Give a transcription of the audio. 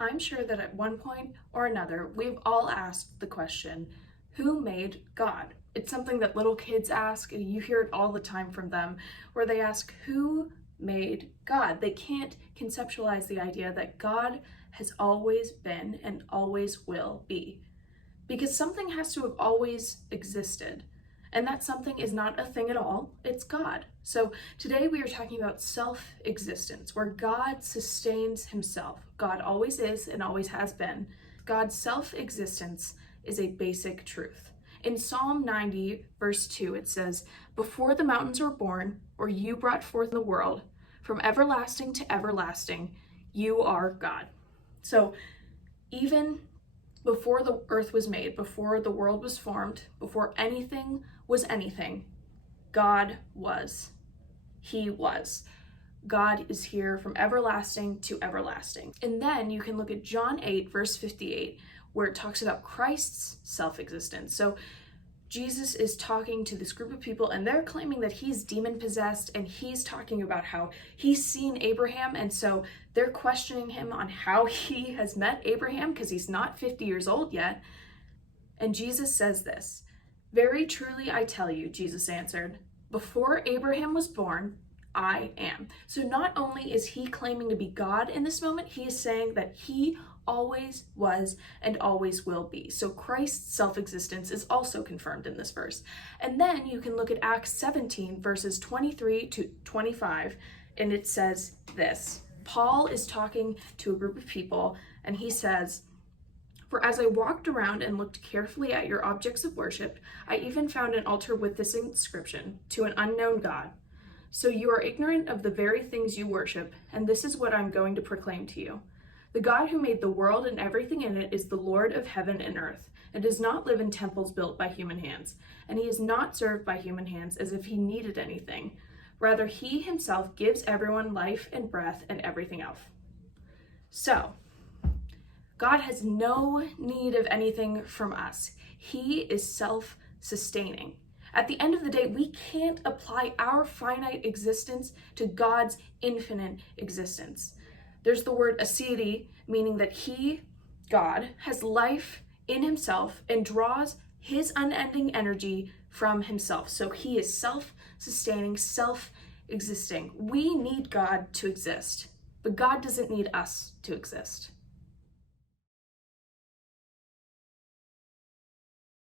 I'm sure that at one point or another, we've all asked the question, who made God? It's something that little kids ask, and you hear it all the time from them, where they ask, who made God? They can't conceptualize the idea that God has always been and always will be. Because something has to have always existed. And that something is not a thing at all, it's God. So today we are talking about self-existence, where God sustains himself. God always is and always has been. God's self-existence is a basic truth. In Psalm 90, verse 2, it says, "Before the mountains were born, or you brought forth the world, from everlasting to everlasting, you are God." So even before the earth was made, before the world was formed, before anything was anything, God was. He was. God is here from everlasting to everlasting. And then you can look at John 8, verse 58, where it talks about Christ's self-existence. So Jesus is talking to this group of people, and they're claiming that he's demon-possessed, and he's talking about how he's seen Abraham, and so they're questioning him on how he has met Abraham, because he's not 50 years old yet. And Jesus says this, "Very truly I tell you," Jesus answered, "before Abraham was born, I am." So not only is he claiming to be God in this moment, he is saying that he always was and always will be. So Christ's self-existence is also confirmed in this verse. And then you can look at Acts 17, verses 23 to 25, and it says this. Paul is talking to a group of people, and he says, "For as I walked around and looked carefully at your objects of worship, I even found an altar with this inscription, 'To an unknown God.' So you are ignorant of the very things you worship, and this is what I'm going to proclaim to you. The God who made the world and everything in it is the Lord of heaven and earth, and does not live in temples built by human hands, and he is not served by human hands as if he needed anything. Rather, he himself gives everyone life and breath and everything else." So, God has no need of anything from us. He is self-sustaining. At the end of the day, we can't apply our finite existence to God's infinite existence. There's the word aseity, meaning that he, God, has life in himself and draws his unending energy from himself. So he is self-sustaining, self-existing. We need God to exist, but God doesn't need us to exist.